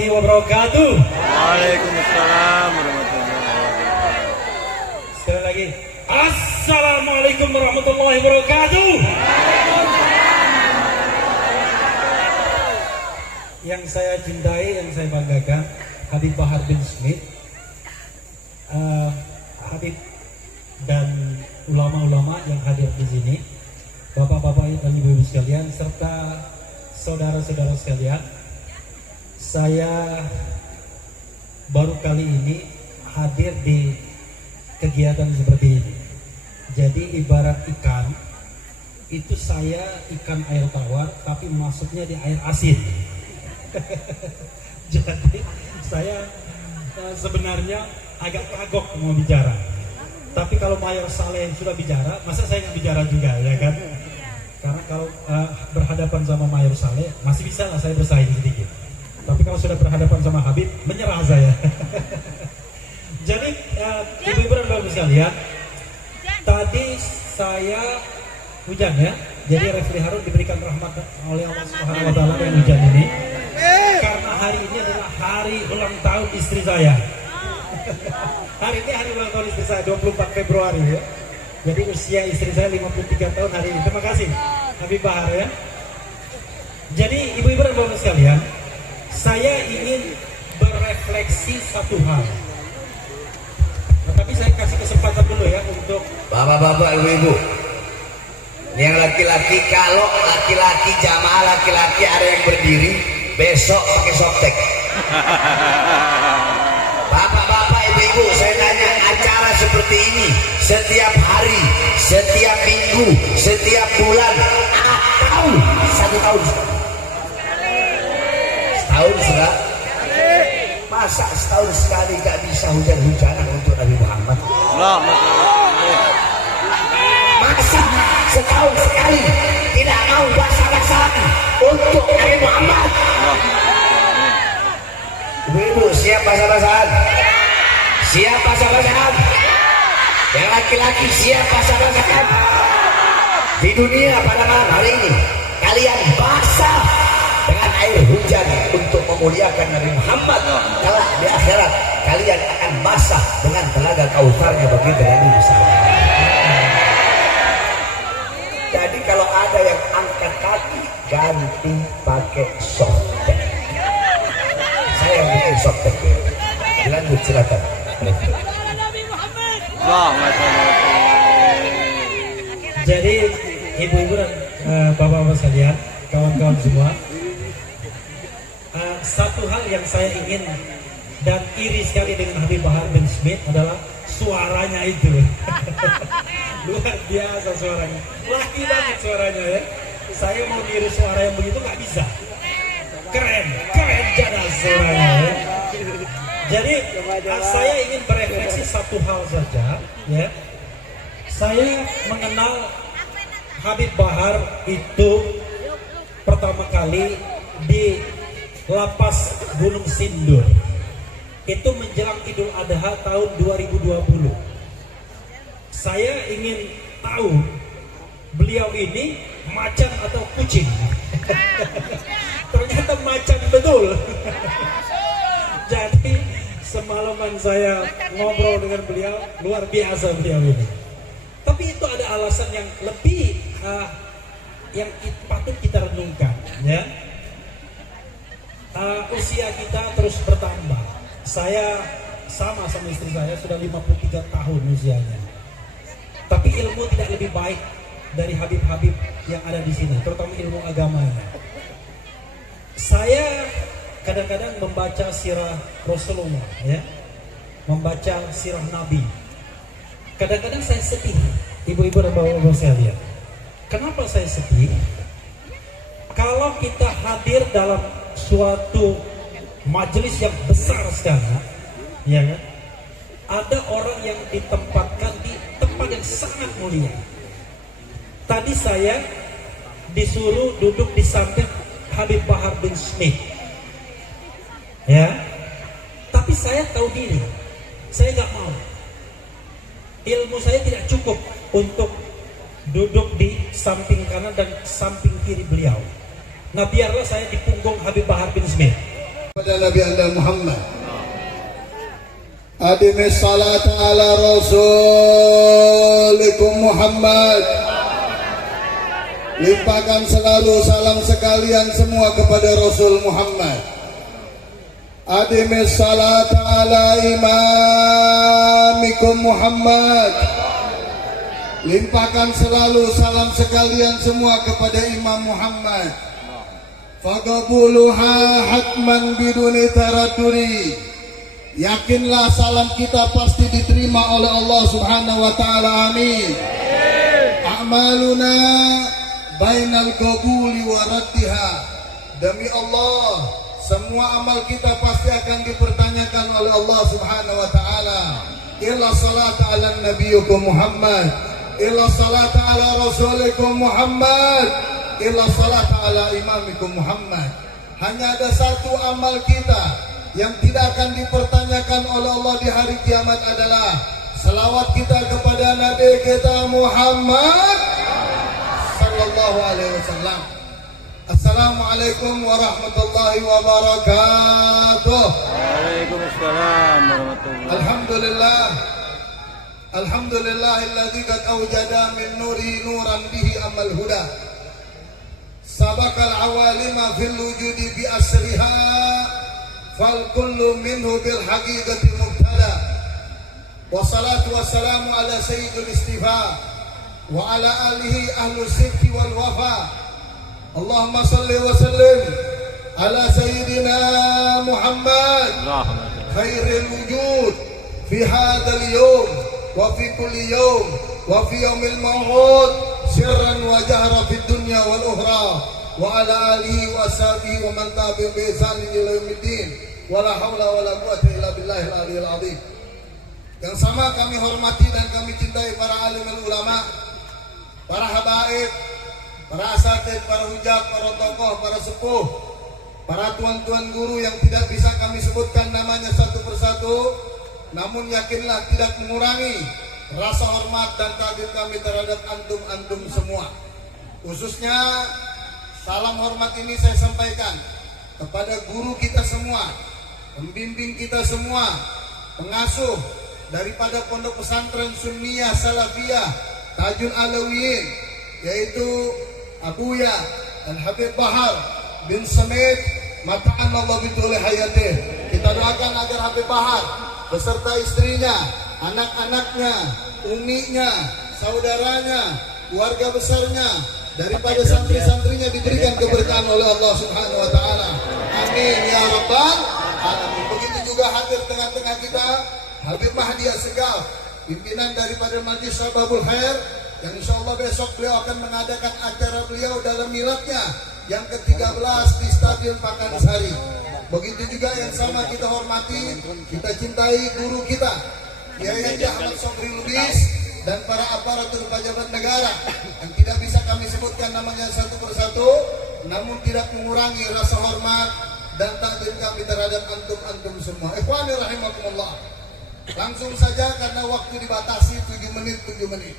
warahmatullahi wabarakatuh. Waalaikumsalam warahmatullahi wabarakatuh. Sekali lagi, assalamualaikum warahmatullahi wabarakatuh. Yang saya cintai, yang saya banggakan, Habib Bahar bin Smith, Habib dan ulama-ulama yang hadir di sini, bapak-bapak dan ibu-ibu sekalian, serta saudara-saudara sekalian. Saya baru kali ini hadir di kegiatan seperti ini. Jadi ibarat ikan, itu saya ikan air tawar, tapi masuknya di air asin. Jadi saya sebenarnya agak kagok mau bicara. Tapi kalau Mayor Saleh sudah bicara, masa saya nggak bicara juga, ya kan? Karena kalau berhadapan sama Mayor Saleh, masih bisa lah saya bersaing sedikit. Tapi kalau sudah berhadapan sama Habib, menyerah saya. Jadi ibu-ibu dan bapak sekalian, tadi saya hujan ya. Jadi Refli Harun diberikan rahmat oleh Allah Subhanahu wa taala yang hujan ini. Karena hari ini adalah hari ulang tahun istri saya. Hari ini hari ulang tahun istri saya 24 Februari ya. Jadi usia istri saya 53 tahun hari ini. Terima kasih Habib Bahar ya. Jadi ibu-ibu dan bapak sekalian, saya ingin berefleksi satu hal. Tapi saya kasih kesempatan dulu ya untuk bapak-bapak, ibu-ibu. Yang laki-laki, kalau laki-laki jamaah laki-laki ada yang berdiri, besok pakai softtek. Bapak-bapak, ibu-ibu, saya tanya, acara seperti ini setiap hari, setiap minggu, setiap bulan, atau 1 tahun? Setahun sekali. Masa setahun sekali gak bisa hujan-hujanan untuk Nabi Muhammad? Masa setahun sekali tidak mau basah-basahan untuk Nabi Muhammad? Ibu-ibu, siap basah-basahan? Siap basah-basahan? Yang laki-laki siap basah-basahan? Di dunia pada malam hari ini kalian basah dengan air hujan untuk memuliakan Nabi Muhammad. Kelak di akhirat kalian akan basah dengan telaga Kautsarnya bagi Nabi Muhammad. Jadi kalau ada yang angkat kaki, ganti pakai softtek. Saya yang bikin softtek. Lanjut silakan. jadi ibu-ibu dan bapak-bapak sekalian, kawan-kawan semua, satu hal yang saya ingin dan iri sekali dengan Habib Bahar bin Smith adalah suaranya itu. Luar biasa suaranya, laki banget suaranya ya. Saya mau niru suara yang begitu nggak bisa. Keren jadas suaranya ya. Jadi saya ingin berefleksi satu hal saja ya. Saya mengenal Habib Bahar itu pertama kali di Lapas Gunung Sindur. Itu menjelang Idul Adha tahun 2020. Saya ingin tahu beliau ini macan atau kucing. Ternyata macan betul. Jadi semalaman saya ngobrol dengan beliau, luar biasa beliau ini. Tapi itu ada alasan yang lebih yang patut kita renungkan ya. Usia kita terus bertambah. Saya sama istri saya sudah 53 tahun usianya. Tapi ilmu tidak lebih baik dari Habib-Habib yang ada di sini, terutama ilmu agamanya. Saya kadang-kadang membaca sirah Rasulullah ya, membaca sirah Nabi. Kadang-kadang saya sedih, ibu-ibu dan bapak-bapak sekalian. Kenapa saya sedih? Kalau kita hadir dalam suatu majelis yang besar sekali, ya kan? Ada orang yang ditempatkan di tempat yang sangat mulia. Tadi saya disuruh duduk di samping Habib Bahar bin Smith, ya. Tapi saya tahu diri, saya nggak mau. Ilmu saya tidak cukup untuk duduk di samping kanan dan samping kiri beliau. Nah, biarlah saya di punggung Habib Bahar bin Smith. pada Nabi anda Muhammad. Adimis salat ala rasulikum Muhammad. Limpahkan selalu salam sekalian semua kepada Rasul Muhammad. Adimis salat ala imamikum Muhammad. Limpahkan selalu salam sekalian semua kepada Imam Muhammad. Faqabuluha hatman biduni taraduri. Yakinlah salam kita pasti diterima oleh Allah Subhanahu wa taala. Amin. A'maluna bainal qabuli wa raddiha. Demi Allah, semua amal kita pasti akan dipertanyakan oleh Allah Subhanahu wa taala. Illa salata ala nabiyyukum Muhammad, illa salata ala rasulikum Muhammad, illa salata ala imamikum Muhammad. Hanya ada satu amal kita yang tidak akan dipertanyakan oleh Allah di hari kiamat adalah selawat kita kepada Nabi kita Muhammad sallallahu alaihi wasallam. Assalamualaikum warahmatullahi wabarakatuh. Waalaikumsalam warahmatullahi. Alhamdulillah. Alhamdulillahilladzi qad awjada min nuri nuran bihi amal huda. Sabaqal awalima fil wujudi bi asriha. Fal kullu minhu bil haqiqati mubtada. Wassalatu wassalamu ala sayyidil istifa wa ala alihi ahlus sidqi wal wafa. Allahumma salli wa sallim ala sayyidina Muhammad khairil wujud fi hadzal yawm wa fi kulli yawm wa fi yawmil maw'ud sirran wa jahra fid dunya wal ukhra wa ala alihi wa ashabihi wa man tabi'ahum bi ihsan ila yaumiddin wala haula wala quwwata illa billahil aliyyil azim. Yang sama kami hormati dan kami cintai para alimul ulama, para habaib, para asatidz, para hujab, para tokoh, para sepuh, para tuan-tuan guru yang tidak bisa kami sebutkan namanya satu persatu, namun yakinlah tidak mengurangi rasa hormat dan kagum kami terhadap antum-antum semua. Khususnya salam hormat ini saya sampaikan kepada guru kita semua, pembimbing kita semua, pengasuh daripada Pondok Pesantren Sunniyah Salafiyah Tajul Alawiyin, yaitu Abuya dan Habib Bahar bin Samit mata'an Allah bituli hayatih. Kita doakan agar Habib Bahar beserta istrinya, anak-anaknya, uminya, saudaranya, keluarga besarnya, daripada santri-santrinya diberikan keberkahan oleh Allah Subhanahu wa taala. Amin ya rabbal alamin. Begitu juga hadir tengah-tengah kita Habib Mahdi Assegaf, pimpinan daripada Majlis Sababul Khair, yang insya Allah besok beliau akan mengadakan acara beliau dalam miladnya yang ke-13 di Stadion Pakansari. Begitu juga yang sama kita hormati, kita cintai guru kita Kiai Haji Ahmad Sobri Lubis dan para aparatur pejabat negara yang tidak bisa kami sebutkan namanya satu persatu, namun tidak mengurangi rasa hormat dan takdim kami terhadap antum-antum semua. Ikhwani rahimakumullah. Langsung saja karena waktu dibatasi 7 menit.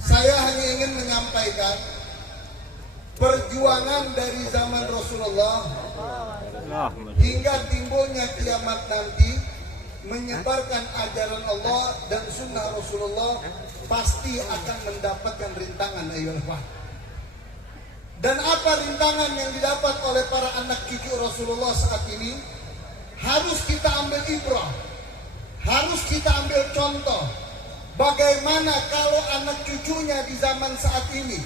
Saya hanya ingin menyampaikan perjuangan dari zaman Rasulullah hingga timbulnya kiamat nanti, menyebarkan ajaran Allah dan sunnah Rasulullah pasti akan mendapatkan rintangan. Dan apa rintangan yang didapat oleh para anak cucu Rasulullah saat ini? Harus kita ambil ibrah, harus kita ambil contoh. Bagaimana kalau anak cucunya di zaman saat ini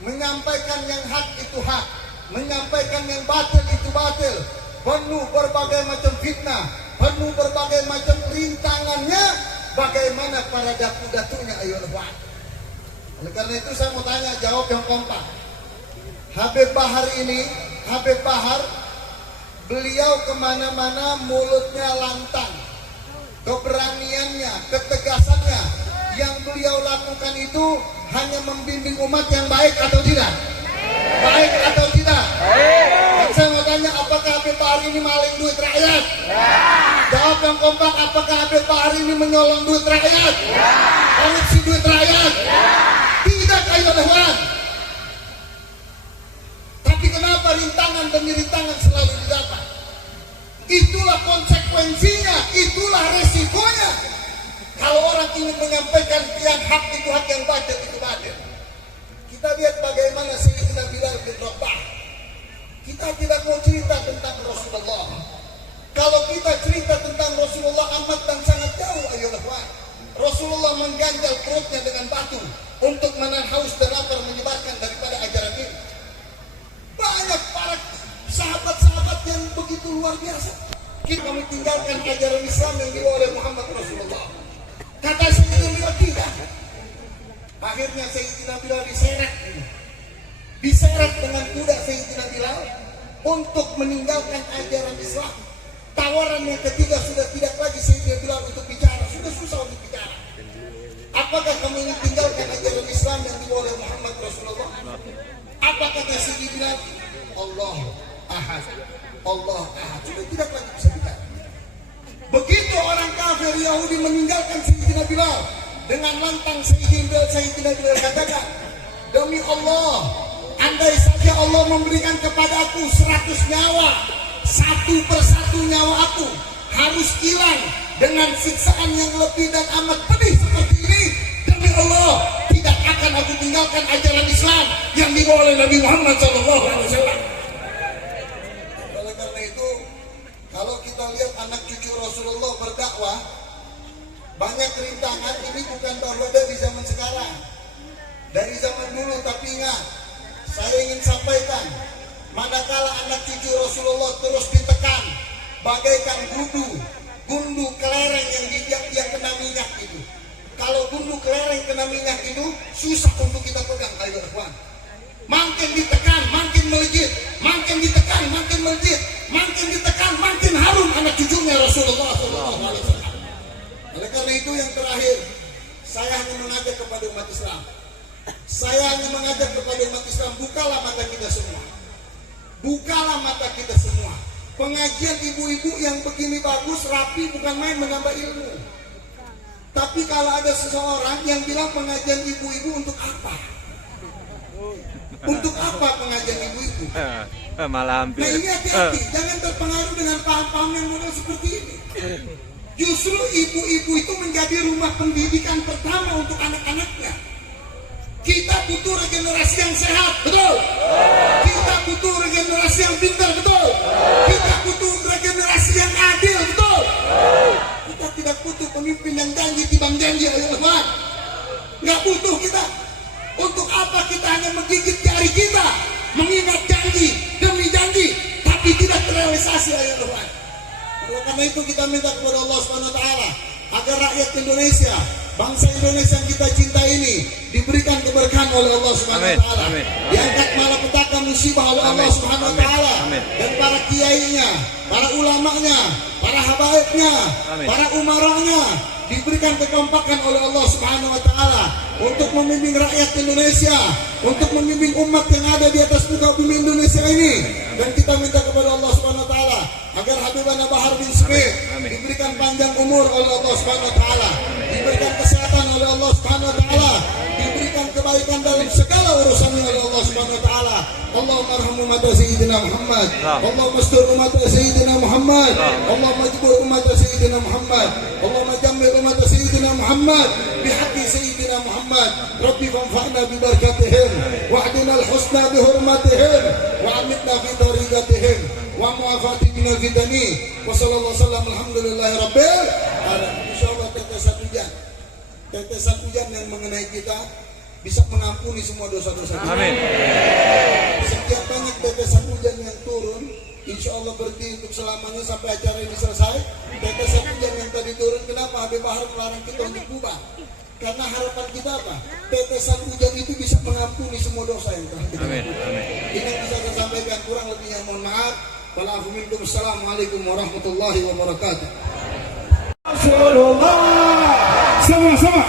menyampaikan yang hak itu hak, menyampaikan yang batil itu batil, penuh berbagai macam fitnah, penuh berbagai macam rintangannya. Bagaimana para datu-datunya? Ayo lepas. Oleh karena itu saya mau tanya, jawab yang kompak. Habib Bahar ini, Habib Bahar, beliau kemana-mana mulutnya lantang, keberaniannya, ketegasannya, yang beliau lakukan itu hanya membimbing umat yang baik atau tidak? Baik atau tidak? Dan saya mau tanya, apakah Habib Bahar ini maling duit rakyat? Jawab yang kompak, apakah Habib Bahar ini menyolong duit rakyat? Korupsi duit rakyat? Tidak, ayo Tuhan. Tapi kenapa rintangan demi rintangan selalu didapat? konsekuensinya, itulah resikonya. Kalau orang ingin menyampaikan yang hak itu hak, yang batil itu batil. Kita lihat bagaimana Sayyidina Bilal bin Rabah. Kita tidak mau cerita tentang Rasulullah. Kalau kita cerita tentang Rasulullah amat dan sangat jauh, ayolah Pak. Rasulullah mengganjal perutnya dengan batu untuk menahan haus dan lapar menyebarkan daripada ajaran ini. Banyak para sahabat-sahabat yang begitu luar biasa. Kita kami tinggalkan ajaran Islam yang dibawa oleh Muhammad Rasulullah. Kata Sayyidina Bilal tidak. Akhirnya Sayyidina Bilal diseret dengan kuda Sayyidina Bilal untuk meninggalkan ajaran Islam. Tawaran yang ketiga sudah tidak lagi Sayyidina Bilal untuk bicara, sudah susah untuk bicara. Apakah kamu ingin tinggalkan ajaran Islam yang dibawa oleh Muhammad Rasulullah? Apa kata Sayyidina Bilal? Allah Ahad, Allah Ahad. Sudah tidak lagi bisa bicara. Begitu orang kafir Yahudi meninggalkan Sayyidina Bilal, dengan lantang Sayyidina Bilal katakan, demi Allah, andai saja Allah memberikan kepadaku 100 nyawa, satu persatu nyawa aku harus hilang dengan siksaan yang lebih dan amat pedih seperti ini, demi Allah tidak akan aku tinggalkan ajaran Islam yang dibawa oleh Nabi Muhammad SAW. Oleh karena itu, kalau kita lihat anak cucu Rasulullah berdakwah, banyak rintangan. Ini bukan baru ada di zaman sekarang, dari zaman dulu. Tapi ingat, saya ingin sampaikan, manakala anak cucu Rasulullah terus ditekan bagaikan gundu kelereng yang kena minyak itu. Kalau gundu kelereng kena minyak itu susah untuk kita pegang, ayo kawan. Makin ditekan makin melejit, makin ditekan makin melejit, makin ditekan makin harum anak cucunya Rasulullah SAW. Oleh karena itu yang terakhir, saya hanya mengajak kepada umat Islam. Saya hanya mengajak kepada umat Islam, bukalah mata kita semua. Bukalah mata kita semua. Pengajian ibu-ibu yang begini bagus, rapi, bukan main menambah ilmu. Tapi kalau ada seseorang yang bilang pengajian ibu-ibu untuk apa? Untuk apa pengajian ibu-ibu? Malah hampir. Nah ini hati-hati, jangan terpengaruh dengan paham-paham yang model seperti ini. Justru ibu-ibu itu menjadi rumah pendidikan pertama untuk anak-anaknya. Kita butuh regenerasi yang sehat, betul. Kita butuh regenerasi yang pintar, betul. Kita butuh regenerasi yang adil, betul. Kita tidak butuh pemimpin yang janji tibang janji, ayo teman. Nggak butuh kita. Untuk apa kita hanya menggigit jari kita, mengingat janji demi janji, tapi tidak terrealisasi, ayo teman. Oleh karena itu kita minta kepada Allah SWT agar rakyat Indonesia, bangsa Indonesia yang kita cinta ini diberikan keberkahan oleh Allah SWT. Diangkat malapetaka musibah oleh Allah SWT dan para kiainya, para ulamanya, para habaibnya, para umaranya diberikan kekompakan oleh Allah Subhanahu wa taala untuk membimbing rakyat Indonesia, untuk membimbing umat yang ada di atas muka bumi Indonesia ini. Dan kita minta kepada Allah Subhanahu wa taala agar Habibana Bahar bin Smith diberikan panjang umur oleh Allah Subhanahu wa taala, diberikan kesehatan oleh Allah Subhanahu wa taala, diberikan kebaikan dalam segala urusannya oleh Allah Subhanahu wa taala. Allahumma arham umat Sayyidina Muhammad, Allahumma astur umat Sayyidina Muhammad, Allahumma jibur umat Sayyidina Muhammad, Allahumma jammil umat Sayyidina Muhammad bihaqqi Sayyidina Muhammad. Rabbi fanfa'na bi barakatihim wa'dina al-husna bi hurmatihim wa amitna fi tariqatihim wa mu'afati minal fitani wa sallallahu sallam alhamdulillahi rabbil alamin. Insyaallah tetesan hujan yang mengenai kita bisa mengampuni semua dosa-dosa kita. Amin. Setiap banyak tetesan hujan yang turun, insya Allah berhenti untuk selamanya sampai acara ini selesai. Tetesan hujan yang tadi turun, kenapa Habib Bahar melarang kita untuk bubar? Karena harapan kita apa? Tetesan hujan itu bisa mengampuni semua dosa yang telah kita lakukan. Ini yang bisa saya sampaikan, kurang lebihnya mohon maaf. Assalamualaikum warahmatullahi wabarakatuh. Rasulullah, sama-sama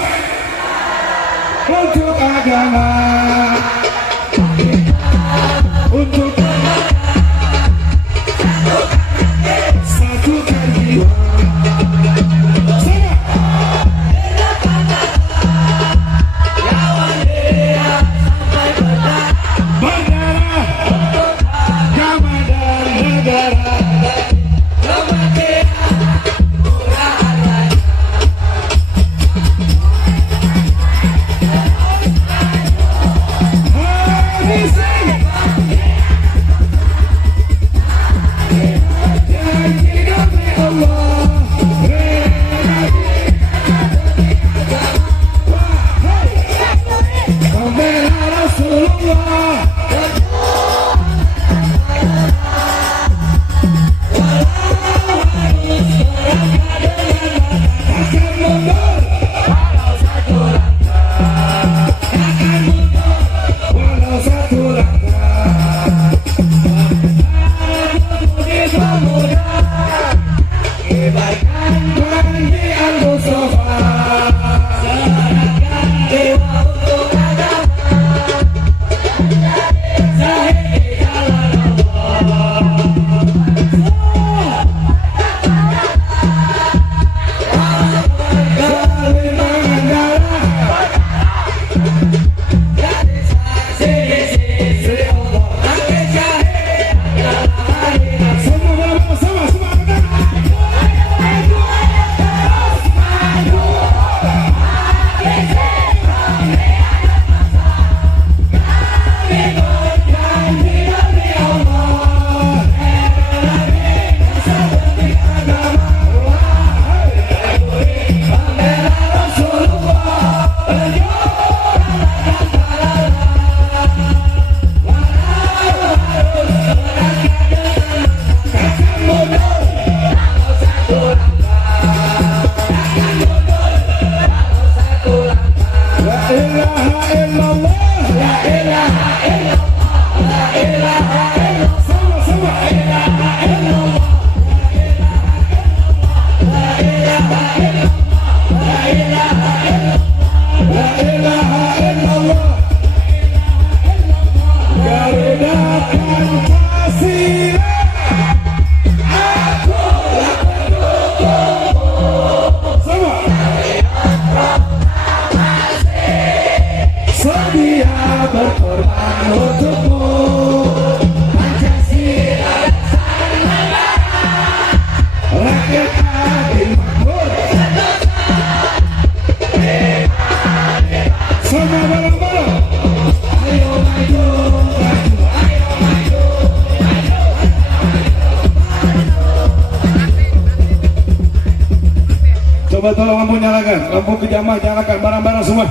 untuk agama, untuk satukan jiwa. Bandara, Ramadan negara, Bagi Al-Mustafa serahkan dewa untuk agama, zahid di jalan Allah. Kalimantan jadi saksi di sisi Allah. Nanti syahid adalah hari sama berkorban untukmu. Pancasila dasar negara, rakyat adil makmur. Semua bareng-bareng. Ayo maju, maju, ayo maju, maju. Coba tolong lampu nyalakan, lampu pijama nyalakan bareng-bareng semua.